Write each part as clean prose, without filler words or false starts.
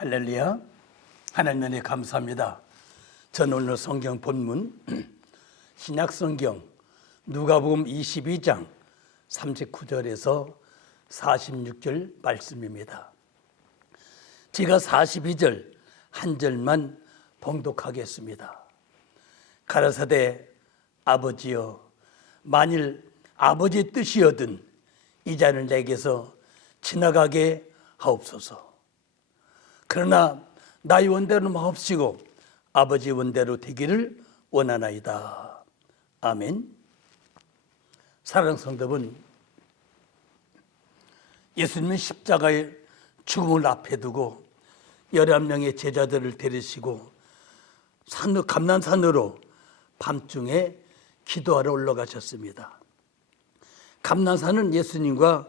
할렐루야. 하나님 은혜 감사합니다. 저는 오늘 성경 본문 신약성경 누가복음 22장 39절에서 46절 말씀입니다. 제가 42절 한 절만 봉독하겠습니다. 가라사대 아버지여, 만일 아버지 뜻이거든 이 잔을 내게서 지나가게 하옵소서. 그러나 나의 원대로 마옵시고 아버지 원대로 되기를 원하나이다. 아멘. 사랑하는 성도분, 예수님은 십자가의 죽음을 앞에 두고 11명의 제자들을 데리시고 감난산으로 밤중에 기도하러 올라가셨습니다. 감난산은 예수님과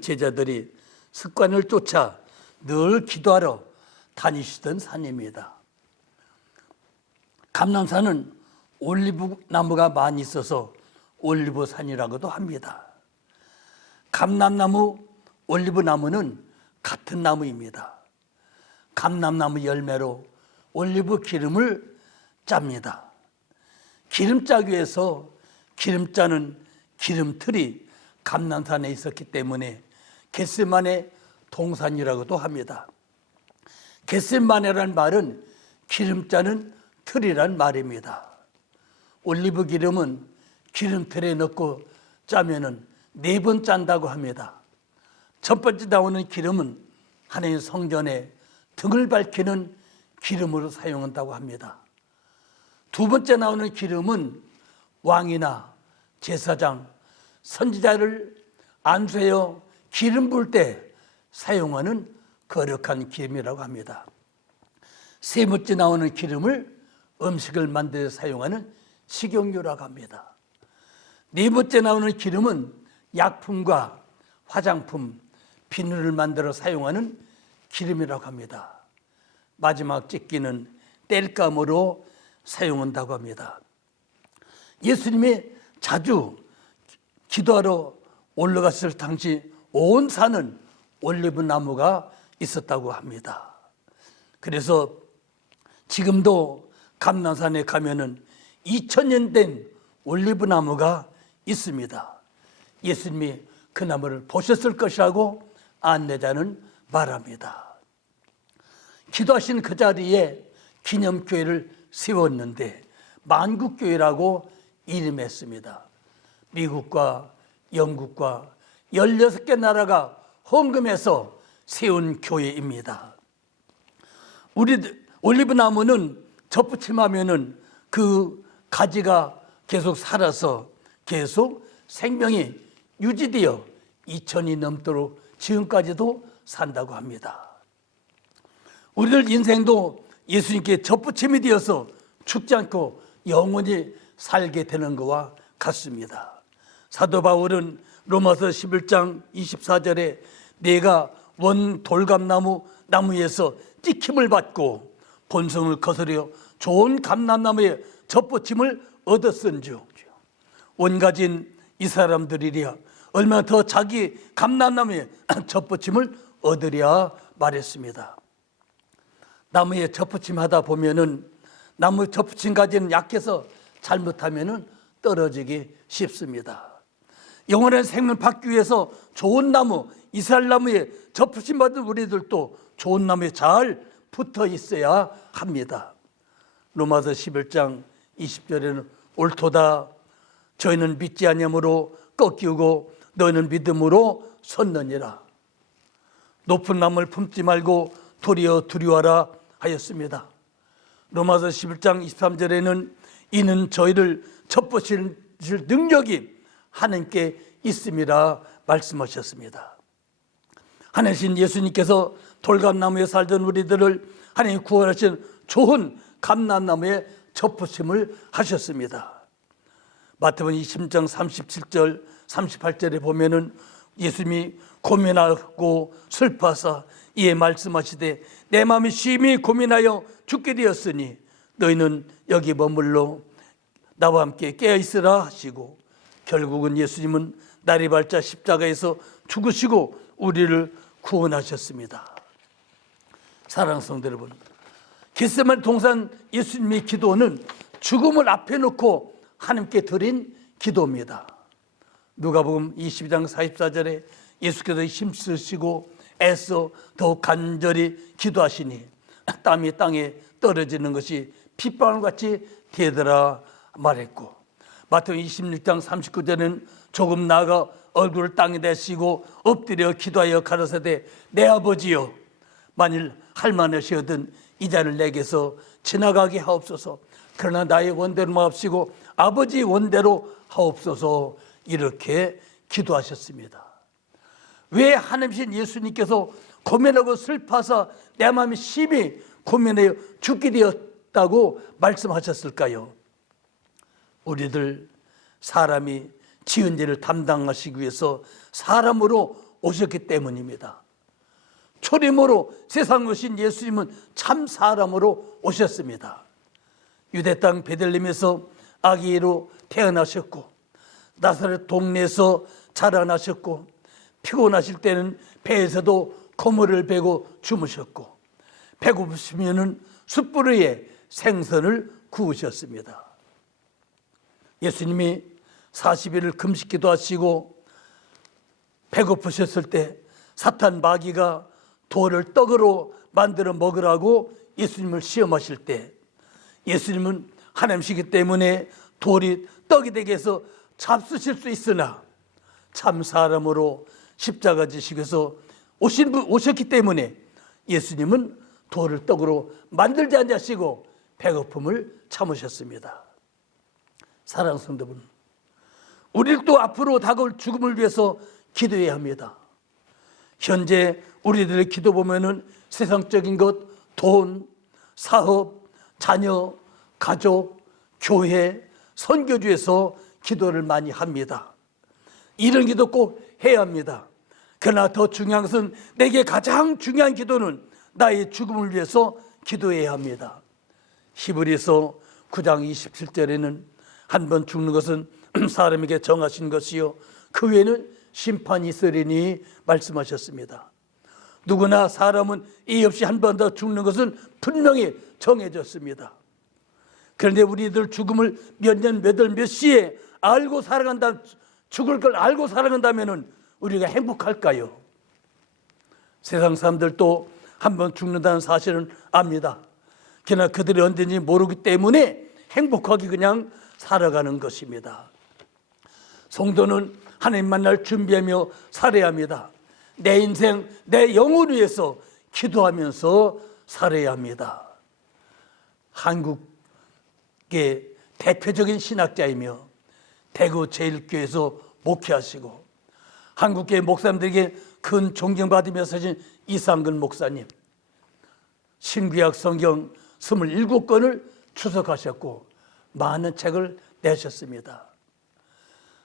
제자들이 습관을 쫓아 늘 기도하러 다니시던 산입니다. 감난산은 올리브 나무가 많이 있어서 올리브산이라고도 합니다. 감람나무, 올리브 나무는 같은 나무입니다. 감람나무 열매로 올리브 기름을 짭니다. 기름 짜기 위해서 기름 짜는 기름틀이 감난산에 있었기 때문에 겟세마네 동산이라고도 합니다. 겟세마네라는 말은 기름 짜는 틀이란 말입니다. 올리브 기름은 기름틀에 넣고 짜면은 4번 짠다고 합니다. 첫 번째 나오는 기름은 하나님 성전에 등을 밝히는 기름으로 사용한다고 합니다. 두 번째 나오는 기름은 왕이나 제사장, 선지자를 안수하여 기름 부을 때 사용하는 거룩한 기름이라고 합니다. 세 번째 나오는 기름을 음식을 만들어 사용하는 식용유라고 합니다. 네 번째 나오는 기름은 약품과 화장품, 비누를 만들어 사용하는 기름이라고 합니다. 마지막 찢기는 땔감으로 사용한다고 합니다. 예수님이 자주 기도하러 올라갔을 당시 온 산은 올리브 나무가 있었다고 합니다. 그래서 지금도 감난산에 가면은 2000년 된 올리브 나무가 있습니다. 예수님이 그 나무를 보셨을 것이라고 안내자는 말합니다. 기도하신 그 자리에 기념교회를 세웠는데 만국교회라고 이름했습니다. 미국과 영국과 16개 나라가 헌금해서 세운 교회입니다. 올리브 나무는 접붙임하면은 그 가지가 계속 살아서 계속 생명이 유지되어 2000이 넘도록 지금까지도 산다고 합니다. 우리들 인생도 예수님께 접붙임이 되어서 죽지 않고 영원히 살게 되는 것과 같습니다. 사도 바울은 로마서 11장 24절에 내가 원 돌감나무에서 찍힘을 받고 본성을 거스려 좋은 감람나무에 접붙임을 얻었은즉 원가진 이 사람들이랴 얼마나 더 자기 감람나무에 접붙임을 얻으랴 말했습니다. 나무에 접붙임하다 보면은 나무 접붙임 가지는 약해서 잘못하면은 떨어지기 쉽습니다. 영원한 생명 받기 위해서 좋은 나무, 이스라엘 나무에 접붙임 받은 우리들도 좋은 나무에 잘 붙어 있어야 합니다. 로마서 11장 20절에는 옳도다. 저희는 믿지 아니함으로 꺾이고 너희는 믿음으로 섰느니라. 높은 나무를 품지 말고 도리어 두려워하라 하였습니다. 로마서 11장 23절에는 이는 저희를 접붙일 능력이 하나님께 있음이라 말씀하셨습니다. 하나님 예수님께서 돌감나무에 살던 우리들을 하나님 구원하신 좋은 감람나무에 접붙임을 하셨습니다. 마태복음 20장 37절 38절에 보면은 예수님이 고민하고 슬퍼하사 이에 말씀하시되 내 마음이 심히 고민하여 죽게 되었으니 너희는 여기 머물러 나와 함께 깨어있으라 하시고 결국은 예수님은 날이 밝자 십자가에서 죽으시고 우리를 구원하셨습니다. 사랑하는 성도 여러분, 겟세마네 동산 예수님의 기도는 죽음을 앞에 놓고 하나님께 드린 기도입니다. 누가복음 22장 44절에 예수께서 힘쓰시고 애써 더욱 간절히 기도하시니 땀이 땅에 떨어지는 것이 핏방울같이 되더라 말했고, 마태복음 26장 39절에는 조금 나아가 얼굴을 땅에 대시고 엎드려 기도하여 가라사대 내 아버지여, 만일 할만하시거든 이 잔을 내게서 지나가게 하옵소서. 그러나 나의 원대로 마옵시고 아버지 원대로 하옵소서. 이렇게 기도하셨습니다. 왜 하나님이신 예수님께서 고민하고 슬퍼서 내 마음이 심히 고민하여 죽게 되었다고 말씀하셨을까요? 우리들 사람이 지은 죄를 담당하시기 위해서 사람으로 오셨기 때문입니다. 초림으로 세상 오신 예수님은 참 사람으로 오셨습니다. 유대 땅 베들레헴에서 아기로 태어나셨고, 나사렛 동네에서 자라나셨고, 피곤하실 때는 배에서도 고물을 베고 주무셨고, 배고프시면은 숯불 위에 생선을 구우셨습니다. 예수님이 40일을 금식기도 하시고 배고프셨을 때 사탄 마귀가 돌을 떡으로 만들어 먹으라고 예수님을 시험하실 때, 예수님은 하나님이시기 때문에 돌이 떡이 되게 해서 잡수실 수 있으나 참 사람으로 십자가 지시고서 오셨기 때문에 예수님은 돌을 떡으로 만들지 않으시고 배고픔을 참으셨습니다. 사랑하는 성도분, 우리를 또 앞으로 다가올 죽음을 위해서 기도해야 합니다. 현재 우리들의 기도 보면은 세상적인 것, 돈, 사업, 자녀, 가족, 교회, 선교주에서 기도를 많이 합니다. 이런 기도 꼭 해야 합니다. 그러나 더 중요한 것은, 내게 가장 중요한 기도는 나의 죽음을 위해서 기도해야 합니다. 히브리서 9장 27절에는 한 번 죽는 것은 사람에게 정하신 것이요 그 외에는 심판이 있으리니 말씀하셨습니다. 누구나 사람은 이의 없이 한 번 더 죽는 것은 분명히 정해졌습니다. 그런데 우리들 죽음을 몇 년, 몇 월, 몇 시에 알고 살아간다, 죽을 걸 알고 살아간다면 우리가 행복할까요? 세상 사람들도 한 번 죽는다는 사실은 압니다. 그러나 그들이 언제인지 모르기 때문에 행복하게 그냥 살아가는 것입니다. 성도는 하나님 만날 준비하며 살아야 합니다. 내 인생, 내 영혼을 위해서 기도하면서 살아야 합니다. 한국의 대표적인 신학자이며 대구 제일교회에서 목회하시고 한국계 목사님들에게 큰 존경받으며 사신 이상근 목사님, 신구약 성경 27권을 추석하셨고 많은 책을 내셨습니다.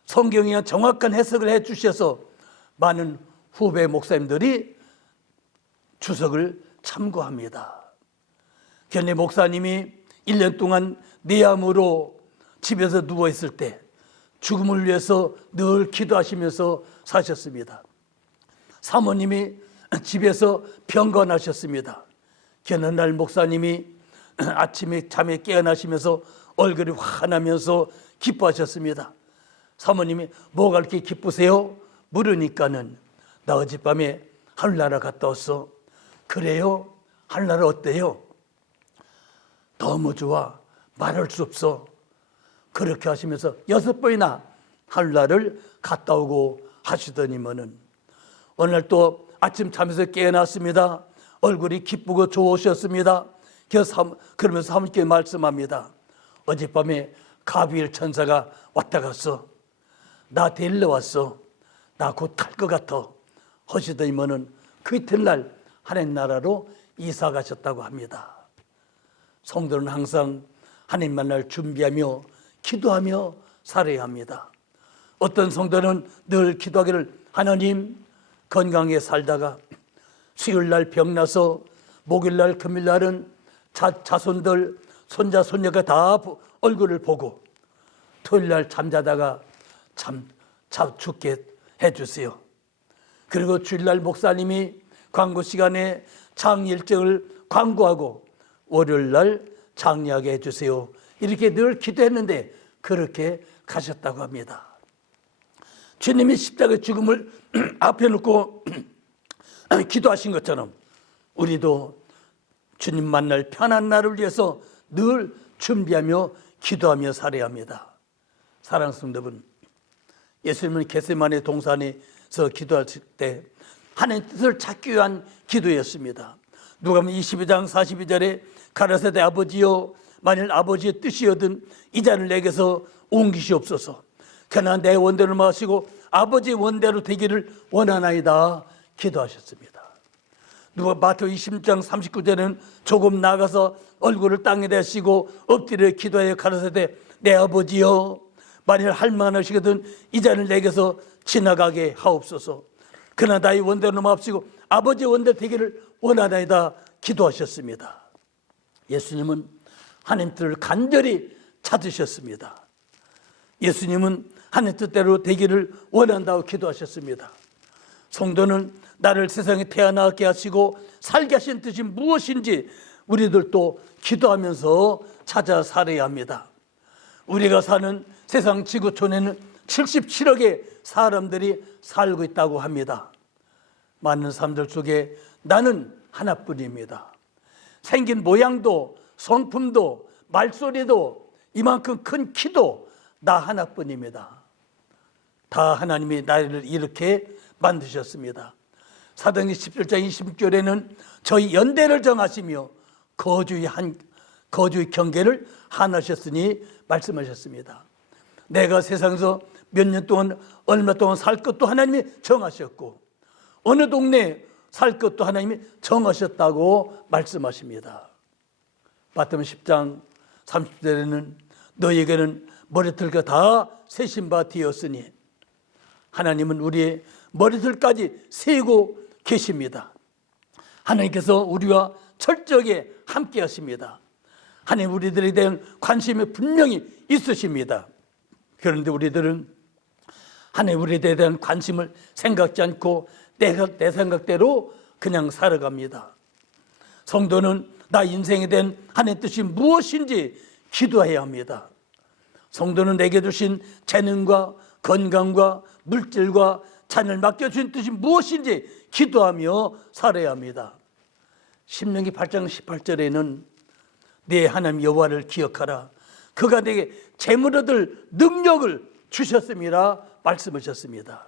성경에 정확한 해석을 해주셔서 많은 후배 목사님들이 추석을 참고합니다. 견례 목사님이 1년 동안 뇌암으로 집에서 누워있을 때 죽음을 위해서 늘 기도하시면서 사셨습니다. 사모님이 집에서 병건하셨습니다. 견날 목사님이 아침에 잠에 깨어나시면서 얼굴이 환하면서 기뻐하셨습니다. 사모님이 뭐가 그렇게 기쁘세요? 물으니까는 나 어젯밤에 하늘나라 갔다 왔어. 그래요? 하늘나라 어때요? 너무 좋아. 말할 수 없어. 그렇게 하시면서 6번이나 하늘나라를 갔다 오고 하시더니만은 어느 날 또 아침 잠에서 깨어났습니다. 얼굴이 기쁘고 좋으셨습니다. 그러면서 사모님께 말씀합니다. 어젯밤에 가비엘 천사가 왔다 갔어. 나 데리러 왔어. 나 곧 갈 것 같아. 하시더니만은 그 이튿날 하나님 나라로 이사 가셨다고 합니다. 성도는 항상 하나님 만날 준비하며 기도하며 살아야 합니다. 어떤 성도는 늘 기도하기를, 하나님, 건강하게 살다가 수요일날 병나서 목요일날 금요일날은 자손들 손자 손녀가 다 얼굴을 보고 토요일날 잠자다가 죽게 해주세요. 그리고 주일날 목사님이 광고 시간에 장례 일정을 광고하고 월요일 날 장례하게 해주세요. 이렇게 늘 기도했는데 그렇게 가셨다고 합니다. 주님이 십자가의 죽음을 앞에 놓고 기도하신 것처럼 우리도 주님 만날 편한 날을 위해서 늘 준비하며 기도하며 살아야 합니다. 사랑하는 성도분, 예수님은 겟세마네 동산에서 기도하실 때 하나님의 뜻을 찾기 위한 기도였습니다. 누가복음 22장 42절에 가라사대 아버지여, 만일 아버지의 뜻이거든 이 잔을 내게서 옮기시옵소서. 그러나 내 원대로 마시고 아버지의 원대로 되기를 원하나이다 기도하셨습니다. 누가 마태복음 20장 39절에는 조금 나가서 얼굴을 땅에 대시고 엎드려 기도하여 가라사대 내 아버지여, 만일 할만하시거든 이 잔을 내게서 지나가게 하옵소서. 그러나 나의 원대로 마시고 아버지의 원대로 되기를 원하나이다 기도하셨습니다. 예수님은 하나님 뜻을 간절히 찾으셨습니다. 예수님은 하나님 뜻대로 되기를 원한다고 기도하셨습니다. 성도는 나를 세상에 태어나게 하시고 살게 하신 뜻이 무엇인지 우리들도 기도하면서 찾아 살아야 합니다. 우리가 사는 세상 지구촌에는 77억의 사람들이 살고 있다고 합니다. 많은 사람들 속에 나는 하나뿐입니다. 생긴 모양도 성품도 말소리도 이만큼 큰 키도 나 하나뿐입니다. 다 하나님이 나를 이렇게 만드셨습니다. 사도행전 17장 26절에는 저희 연대를 정하시며 거주의 경계를 하나셨으니 말씀하셨습니다. 내가 세상에서 몇 년 동안 얼마 동안 살 것도 하나님이 정하셨고 어느 동네에 살 것도 하나님이 정하셨다고 말씀하십니다. 마태복음 10장 30절에는 너희에게는 머리털과 다 세신 바 되었으니, 하나님은 우리의 머리털까지 세고 계십니다. 하나님께서 우리와 철저하게 함께 하십니다. 하나님 우리들에 대한 관심이 분명히 있으십니다. 그런데 우리들은 하나님 우리에 대한 관심을 생각지 않고 내 생각대로 그냥 살아갑니다. 성도는 나 인생에 대한 하나님의 뜻이 무엇인지 기도해야 합니다. 성도는 내게 주신 재능과 건강과 물질과 자녀를 맡겨주신 뜻이 무엇인지 기도하며 살아야 합니다. 신명기 8장 18절에는 내 하나님 여호와를 기억하라. 그가 내게 재물 얻을 능력을 주셨음이라 말씀하셨습니다.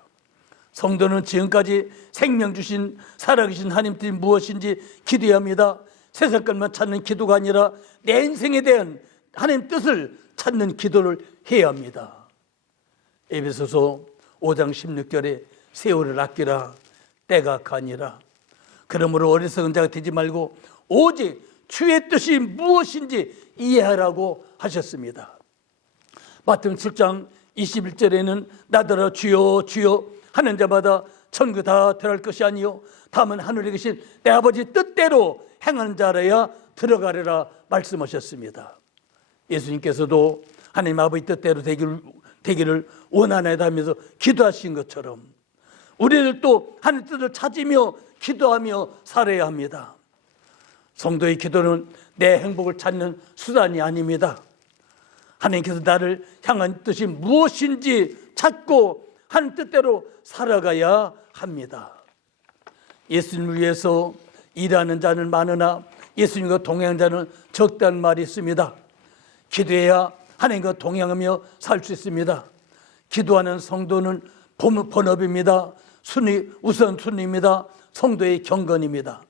성도는 지금까지 생명 주신 살아계신 하나님 뜻이 무엇인지 기도해야 합니다. 세상 것만 찾는 기도가 아니라 내 인생에 대한 하나님 뜻을 찾는 기도를 해야 합니다. 에베소서 5장 16절에 세월을 아끼라 때가 가니라. 그러므로 어리석은 자가 되지 말고 오직 주의 뜻이 무엇인지 이해하라고 하셨습니다. 마태복음 7장 21절에는 나더러 주여 주여 하는 자마다 천국 다 들어갈 것이 아니요 다만 하늘에 계신 내 아버지 뜻대로 행하는 자라야 들어가리라 말씀하셨습니다. 예수님께서도 하나님 아버지 뜻대로 되기를 원하나이다 하면서 기도하신 것처럼 우리들도 하나님 뜻을 찾으며 기도하며 살아야 합니다. 성도의 기도는 내 행복을 찾는 수단이 아닙니다. 하나님께서 나를 향한 뜻이 무엇인지 찾고 하나님 뜻대로 살아가야 합니다. 예수님을 위해서 일하는 자는 많으나 예수님과 동행하는 자는 적다는 말이 있습니다. 기도해야 하나님과 동행하며 살 수 있습니다. 기도하는 성도는 본업입니다. 우선순위입니다. 성도의 경건입니다.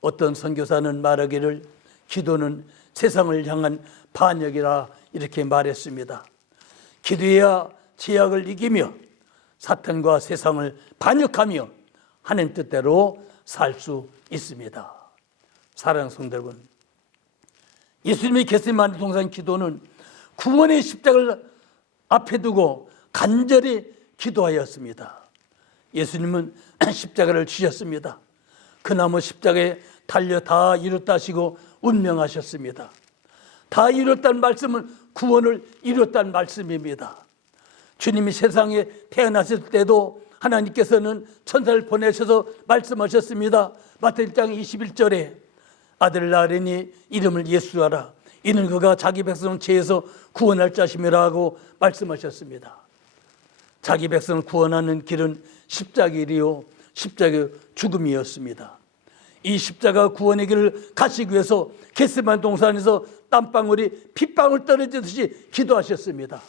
어떤 선교사는 말하기를 기도는 세상을 향한 반역이라 이렇게 말했습니다. 기도해야 죄악을 이기며 사탄과 세상을 반역하며 하나님 뜻대로 살 수 있습니다. 사랑하는 성도 여러분, 예수님의 겟세마네 동산 기도는 구원의 십자가를 앞에 두고 간절히 기도하였습니다. 예수님은 십자가를 지셨습니다. 그 나무 십자가에 달려 다 이뤘다 하시고 운명하셨습니다. 다 이뤘다는 말씀은 구원을 이뤘다는 말씀입니다. 주님이 세상에 태어나실 때도 하나님께서는 천사를 보내셔서 말씀하셨습니다. 마태복음 1장 21절에 아들 낳으리니 이름을 예수하라. 이는 그가 자기 백성을 죄에서 구원할 자심이라고 말씀하셨습니다. 자기 백성을 구원하는 길은 십자가이요 십자가 죽음이었습니다. 이 십자가 구원의 길을 가시기 위해서 겟세마네 동산에서 땀방울이 핏방울 떨어지듯이 기도하셨습니다.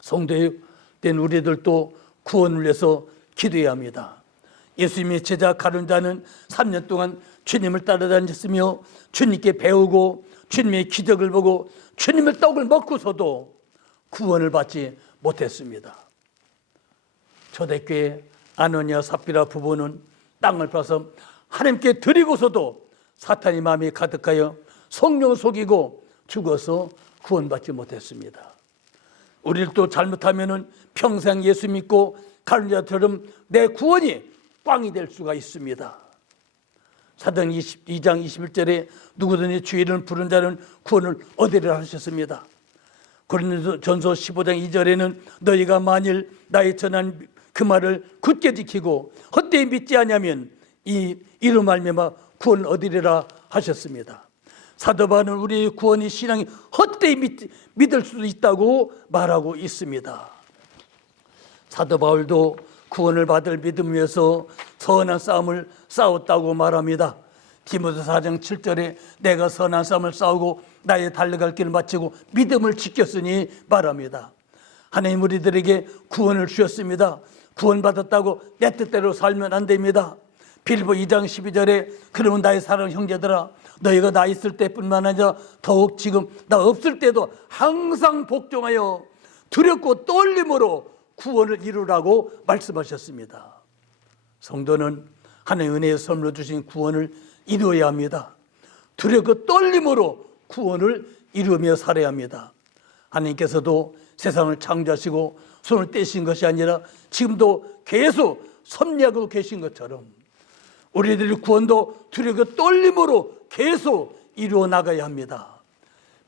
성도된 우리들도 구원을 위해서 기도해야 합니다. 예수님의 제자 가룟유다는 3년 동안 주님을 따라다녔으며 주님께 배우고 주님의 기적을 보고 주님의 떡을 먹고서도 구원을 받지 못했습니다. 초대교회 아노니아 삽비라 부부는 땅을 파서 하나님께 드리고서도 사탄의 마음이 가득하여 성령을 속이고 죽어서 구원받지 못했습니다. 우리도 잘못하면 평생 예수 믿고 가룟유다처럼 내 구원이 꽝이 될 수가 있습니다. 사도행 22장 21절에 누구든지 주의 이름을 부른 자는 구원을 얻으리라 하셨습니다. 고린도전서 15장 2절에는 너희가 만일 나의 전한 그 말을 굳게 지키고 헛되이 믿지 아니하면 이 이로 말미암아 구원을 얻으리라 하셨습니다. 사도 바울은 우리의 구원이 신앙이 헛되이 믿을 수도 있다고 말하고 있습니다. 사도 바울도 구원을 받을 믿음 위해서 선한 싸움을 싸웠다고 말합니다. 디모데 4장 7절에 내가 선한 싸움을 싸우고 나의 달려갈 길을 마치고 믿음을 지켰으니 말합니다. 하나님 우리들에게 구원을 주셨습니다. 구원받았다고 내 뜻대로 살면 안 됩니다. 빌립보 2장 12절에 그러면 나의 사랑 형제들아 너희가 나 있을 때뿐만 아니라 더욱 지금 나 없을 때도 항상 복종하여 두렵고 떨림으로 구원을 이루라고 말씀하셨습니다. 성도는 하나님의 은혜의 선물로 주신 구원을 이루어야 합니다. 두렵고 떨림으로 구원을 이루며 살아야 합니다. 하나님께서도 세상을 창조하시고 손을 떼신 것이 아니라 지금도 계속 섭리하고 계신 것처럼 우리들의 구원도 두렵고 떨림으로 계속 이루어 나가야 합니다.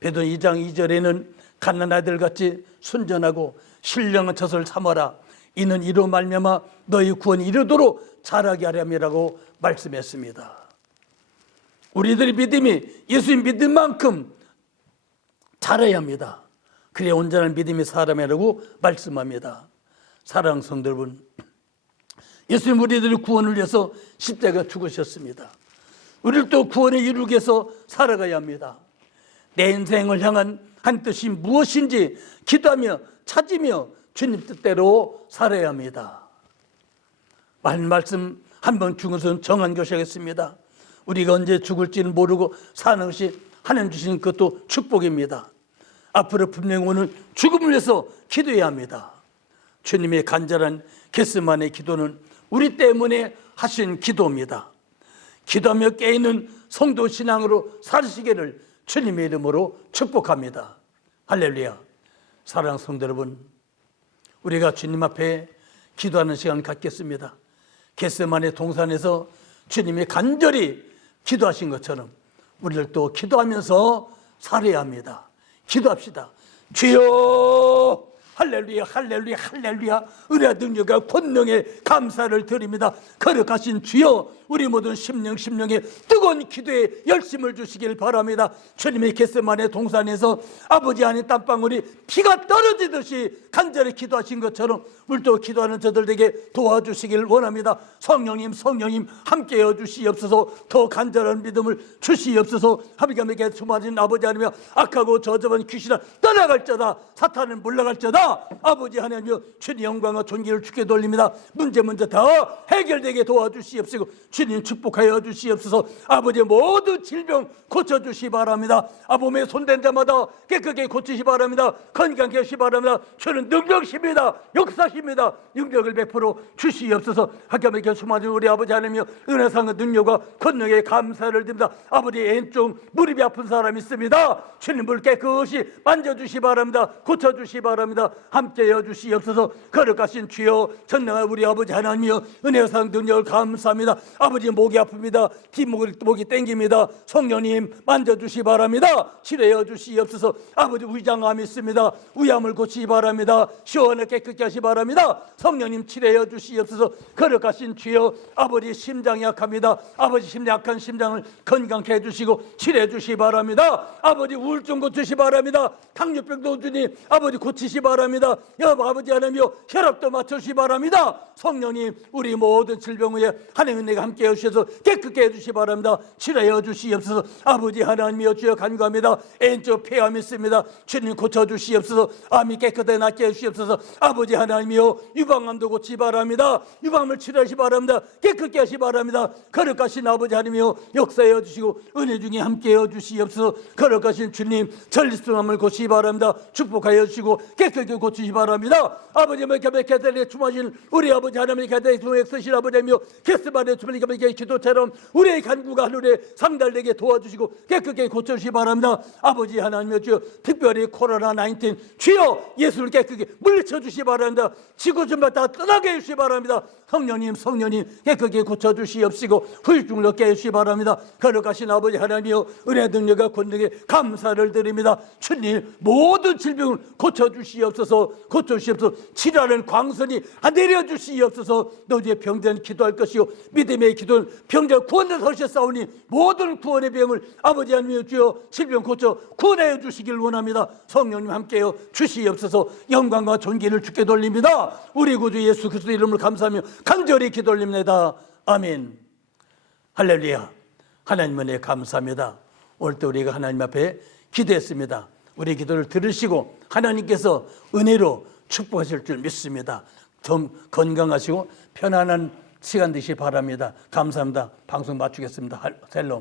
베드로 2장 2절에는 갓난 아이들같이 순전하고 신령한 젖을 삼아라. 이는 이로 말미암아 너희 구원이 이르도록 자라게 하렴이라고 말씀했습니다. 우리들의 믿음이 예수님 믿는 만큼 자라야 합니다. 그래야 온전한 믿음이 사람이라고 말씀합니다. 사랑하는 성도 여러분, 예수님 우리들의 구원을 위해서 십자가 죽으셨습니다. 우리를 또 구원을 이루기 위해서 살아가야 합니다. 내 인생을 향한 한 뜻이 무엇인지 기도하며 찾으며 주님 뜻대로 살아야 합니다. 한 말씀 한번 죽어서는 정한 것이 하겠습니다. 우리가 언제 죽을지는 모르고 사는 것이 하나님 주신 것도 축복입니다. 앞으로 분명히 오는 죽음을 위해서 기도해야 합니다. 주님의 간절한 겟세마네 기도는 우리 때문에 하신 기도입니다. 기도하며 깨있는 성도 신앙으로 사시기를 주님의 이름으로 축복합니다. 할렐루야. 사랑하는 성도 여러분, 우리가 주님 앞에 기도하는 시간을 갖겠습니다. 겟세마네 동산에서 주님이 간절히 기도하신 것처럼 우리들도 기도하면서 살아야 합니다. 기도합시다. 주여, 할렐루야, 할렐루야, 할렐루야. 은혜와 능력과 권능에 감사를 드립니다. 거룩하신 주여, 우리 모든 심령에 뜨거운 기도에 열심을 주시길 바랍니다. 주님의 겟세마네 동산에서 아버지 안에 땀방울이 피가 떨어지듯이 간절히 기도하신 것처럼 우리도 기도하는 저들에게 도와주시길 원합니다. 성령님 함께해 주시옵소서. 더 간절한 믿음을 주시옵소서. 하나님께 수많은 아버지 하나님이여, 악하고 저주한 귀신아 떠나갈지어다. 사탄은 물러갈지어다. 아버지 하나님이여, 주님 영광과 존귀를 주께 돌립니다. 문제 다 해결되게 도와주시옵시고 주님 축복하여 주시옵소서. 아버지의 모든 질병 고쳐주시 바랍니다. 아범에 손댄 자마다 깨끗하게 고치시 바랍니다. 건강케 하시 바랍니다. 주는 능력이십니다. 역사십니다. 능력을 베풀어 주시옵소서. 하나님께 수많은 우리 아버지 하나님이여, 은혜상의 능력과 권능에 감사를 드립니다. 아버지 왼쪽 무릎이 아픈 사람이 있습니다. 주님 물 깨끗이 만져주시 바랍니다. 고쳐주시 바랍니다. 함께하여 주시옵소서. 거룩하신 주여, 전능한 우리 아버지 하나님이여, 은혜와 사랑 능력을 감사합니다. 아버지, 목이 아픕니다. 목이 땡깁니다. 성령님 만져주시 바랍니다. 치료하여 주시옵소서. 아버지, 위장암이 있습니다. 위암을 고치시 바랍니다. 시원하게 깨끗게 하시 바랍니다. 성령님 치료하여 주시옵소서. 거룩하신 주여, 아버지 심장이 약합니다. 아버지 심장 약한 심장을 건강케 해주시고 치료해 주시 바랍니다. 아버지, 우울증 고치시 바랍니다. 당뇨병도 주님 아버지 고치시 바랍니다. 아버지 하나님이여, 혈압도 맞추시 바랍니다. 성령님, 우리 모든 질병 위에 하나님 내가 함께 해주셔서 깨끗게 해주시 바랍니다. 치료해 주시옵소서. 아버지 하나님이여, 주여 간구합니다. N쪽 폐암이 있습니다. 주님 고쳐주시옵소서. 암이 깨끗하게 낫게 해주시옵소서. 아버지 하나님이여, 유방암도 고치시 바랍니다. 유방암을 치료하시 바랍니다. 깨끗게 하시 바랍니다. 거룩하신 아버지 하나님이여, 역사해 주시고 은혜 중에 함께 해 주시옵소서. 거룩하신 주님, 전립선암을 고치시 바랍니다. 축복하여 주시고 깨끗하게 고치시 바랍니다. 아버지, 개백개들에 주마신 우리 아버지 하나님의 개백에 주에 쓰신 아버지며, 게스만의 주변에 개백의 기도처럼 우리의 간구가 하늘에 상달되게 도와주시고 깨끗하게 고쳐주시 바랍니다. 아버지 하나님여, 주여 특별히 코로나19 주여 예수를 깨끗하게 물리쳐주시 바랍니다. 지구 전반 다 떠나게 해주시 바랍니다. 성령님 깨끗하게 고쳐주시옵시고 후유증을 얻게 해주시 바랍니다. 거룩하신 아버지 하나님여, 은혜 능력과 권능에 감사를 드립니다. 주님, 모든 질병을 고쳐주시옵소서. 치료하는 광선이 내려주시옵소서. 너희의 병든 기도할 것이요, 믿음의 기도는 병자 구원을 하셨사오니 모든 구원의 병을 아버지 하나님여, 주여 질병 고쳐 구원하여 주시길 원합니다. 성령님 함께여 주시옵소서. 영광과 존귀를 주께 돌립니다. 우리 구주 예수 그리스도의 이름을 감사하며 간절히 기도 올립니다. 아멘. 할렐루야. 하나님 은혜 감사합니다. 오늘 또 우리가 하나님 앞에 기도했습니다. 우리 기도를 들으시고 하나님께서 은혜로 축복하실 줄 믿습니다. 좀 건강하시고 편안한 시간 되시기 바랍니다. 감사합니다. 방송 마치겠습니다. 셀롬.